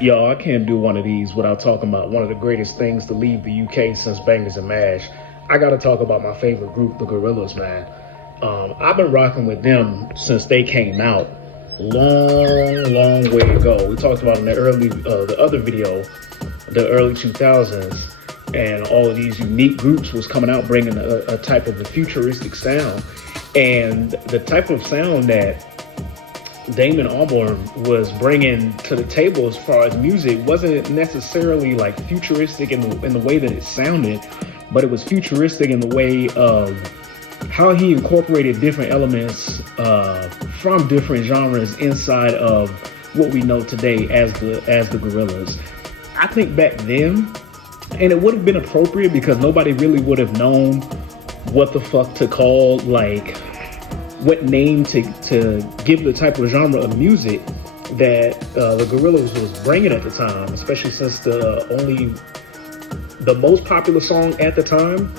Yo, I can't do one of these without talking about one of the greatest things to leave the UK since Bangers and Mash. I gotta talk about my favorite group, the Gorillaz, man. I've been rocking with them since they came out. Long way ago. We talked about in the other video, the early 2000s, and all of these unique groups was coming out bringing a type of a futuristic sound. And the type of sound that Damon Albarn was bringing to the table as far as music wasn't necessarily like futuristic in the way that it sounded, but it was futuristic in the way of how he incorporated different elements from different genres inside of what we know today as the Gorillaz. I think back then, and it would have been appropriate because nobody really would have known what the fuck to call, like what name to give the type of genre of music that the Gorillaz was bringing at the time, especially since the most popular song at the time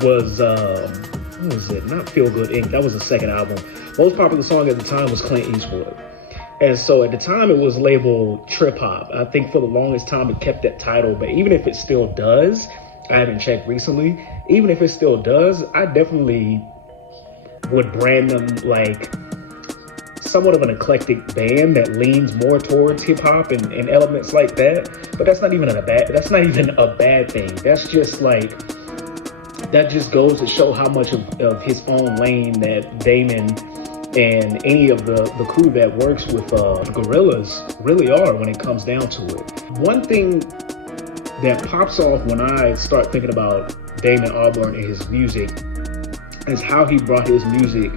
was what was it? Not Feel Good Inc. That was the second album. Most popular song at the time was Clint Eastwood. And so at the time it was labeled trip hop. I think for the longest time it kept that title, but even if it still does, I haven't checked recently, even if it still does, I definitely would brand them like somewhat of an eclectic band that leans more towards hip hop and elements like that. But that's not even a bad thing. That's just like, that just goes to show how much of his own lane that Damon and any of the crew that works with Gorillaz really are when it comes down to it. One thing that pops off when I start thinking about Damon Albarn and his music is how he brought his music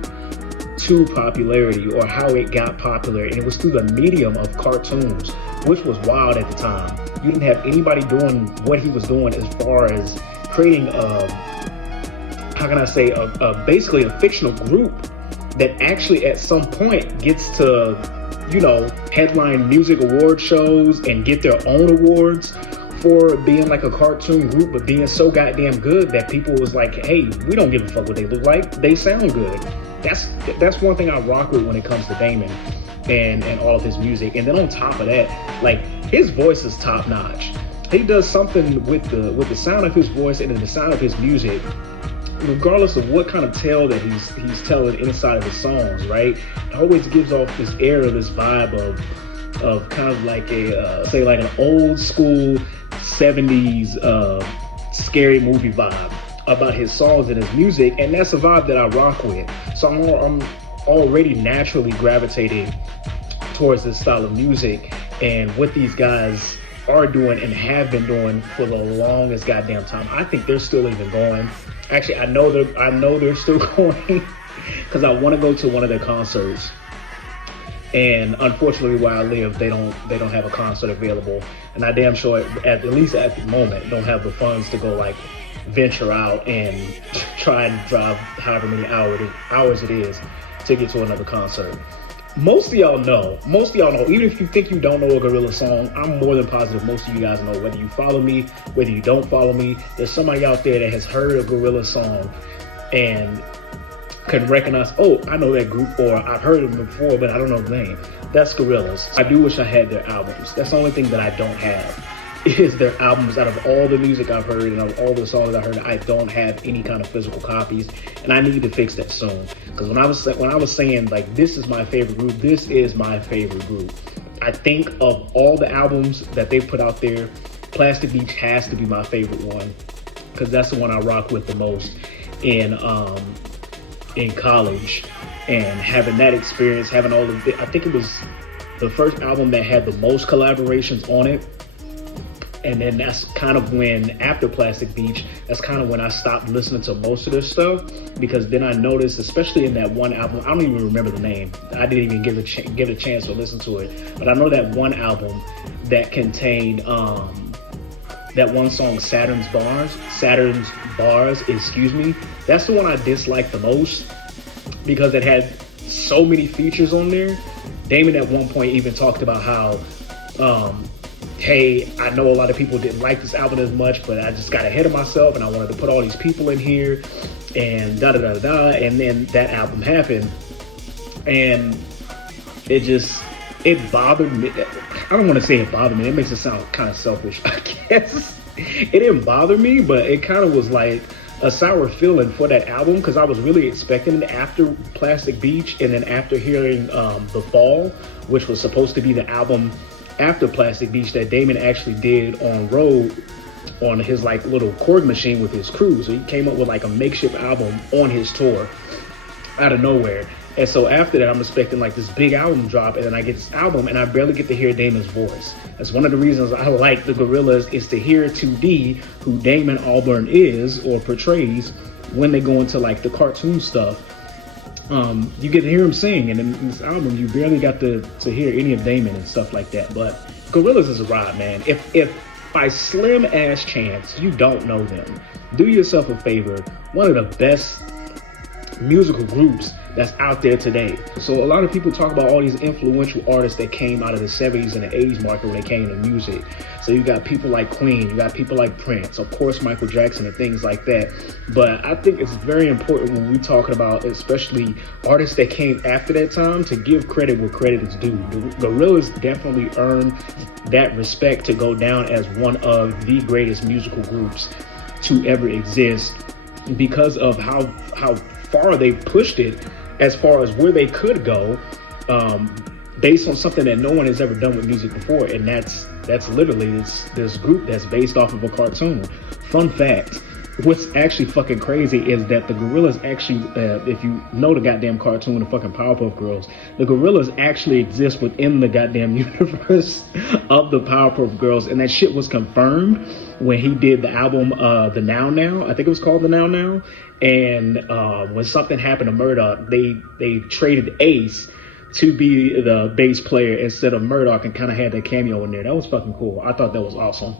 to popularity, or how it got popular, and it was through the medium of cartoons, which was wild at the time. You didn't have anybody doing what he was doing as far as creating basically a fictional group that actually at some point gets to, headline music award shows and get their own awards for being like a cartoon group, but being so goddamn good that people was like, hey, we don't give a fuck what they look like. They sound good. That's one thing I rock with when it comes to Damon and all of his music. And then on top of that, like, his voice is top notch. He does something with the sound of his voice and the sound of his music, regardless of what kind of tale that he's telling inside of his songs, right? It always gives off this air, this vibe of kind of like like an old school 70s scary movie vibe about his songs and his music, and that's a vibe that I rock with. So I'm already naturally gravitating towards this style of music and what these guys are doing and have been doing for the longest goddamn time. I think they're still even going. Actually, I know they're still going because I want to go to one of their concerts. And unfortunately, where I live, they don't have a concert available, and I damn sure at least at the moment don't have the funds to go like venture out and try and drive however many hours it is to get to another concert. Most of y'all know, even if you think you don't know a Gorillaz song, I'm more than positive most of you guys know. Whether you follow me, whether you don't follow me, there's somebody out there that has heard a Gorillaz song and can recognize, oh, I know that group, or I've heard them before, but I don't know the name. That's Gorillaz. I do wish I had their albums. That's the only thing that I don't have, is their albums. Out of all the music I've heard and of all the songs I heard, I don't have any kind of physical copies, and I need to fix that soon. Because when I was saying like, this is my favorite group, this is my favorite group. I think of all the albums that they put out there, Plastic Beach has to be my favorite one, because that's the one I rock with the most in college, and having that experience, having all of it. I think it was the first album that had the most collaborations on it. And then that's kind of when, after Plastic Beach, that's kind of when I stopped listening to most of their stuff, because then I noticed, especially in that one album, I don't even remember the name. I didn't even give a chance to listen to it. But I know that one album that contained that one song, Saturn's Bars, that's the one I disliked the most, because it had so many features on there. Damon at one point even talked about how, hey, I know a lot of people didn't like this album as much, but I just got ahead of myself and I wanted to put all these people in here and and then that album happened, and it just it bothered me. I don't want to say it bothered me. It makes it sound kind of selfish, I guess. It didn't bother me, but it kind of was like a sour feeling for that album because I was really expecting it after Plastic Beach and then after hearing The Fall, which was supposed to be the album after Plastic Beach that Damon actually did on road on his like little chord machine with his crew. So he came up with like a makeshift album on his tour out of nowhere. And so after that, I'm expecting like this big album drop, and then I get this album, and I barely get to hear Damon's voice. That's one of the reasons I like the Gorillaz, is to hear 2D who Damon Albarn is or portrays when they go into like the cartoon stuff. You get to hear him sing, and in this album, you barely got to hear any of Damon and stuff like that. But Gorillaz is a ride, man. If by slim ass chance you don't know them, do yourself a favor. One of the best musical groups that's out there today. So a lot of people talk about all these influential artists that came out of the 70s and the 80s market when they came to music. So you got people like Queen, you got people like Prince, of course Michael Jackson and things like that. But I think it's very important when we're talking about especially artists that came after that time to give credit where credit is due. The Gorillaz definitely earned that respect to go down as one of the greatest musical groups to ever exist because of how far they pushed it as far as where they could go, based on something that no one has ever done with music before, and that's literally this group that's based off of a cartoon. Fun fact, what's actually fucking crazy is that the Gorillaz actually, if you know the goddamn cartoon, the fucking Powerpuff Girls, the Gorillaz actually exist within the goddamn universe of the Powerpuff Girls, and that shit was confirmed when he did the album The Now Now. I think it was called The Now Now. And when something happened to Murdoch, they traded Ace to be the bass player instead of Murdoch and kind of had that cameo in there. That was fucking cool. I thought that was awesome.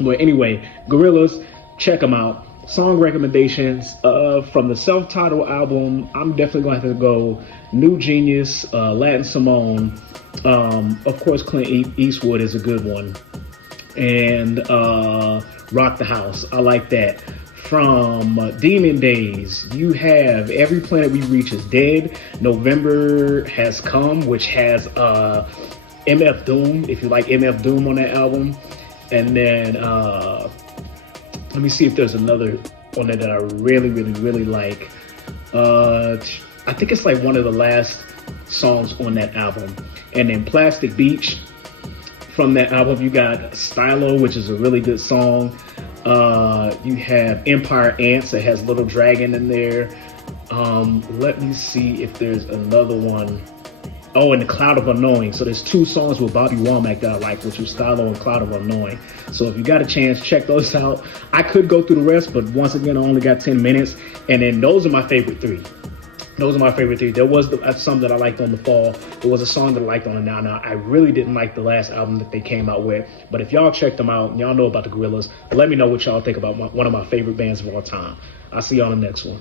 But anyway, Gorillaz, check them out. Song recommendations from the self-titled album, I'm definitely going to have to go New Genius, Latin Simone. Of course, Clint Eastwood is a good one. And Rock the House. I like that. From Demon Days, you have Every Planet We Reach Is Dead. November Has Come, which has MF Doom, if you like MF Doom on that album. And then let me see if there's another one that I really, really, really like. I think it's like one of the last songs on that album. And then Plastic Beach. From that album, you got Stylo, which is a really good song. You have Empire Ants that has Little Dragon in there. Let me see if there's another one. Oh, and The Cloud of Unknowing. So there's two songs with Bobby Womack that I like, which was Stylo and Cloud of Unknowing. So if you got a chance, check those out. I could go through the rest, but once again, I only got 10 minutes. And then those are my favorite three. Those are my favorite three. There was some that I liked on The Fall. There was a song that I liked on the Now Now. I really didn't like the last album that they came out with. But if y'all check them out and y'all know about the Gorillaz, let me know what y'all think about one of my favorite bands of all time. I'll see y'all in the next one.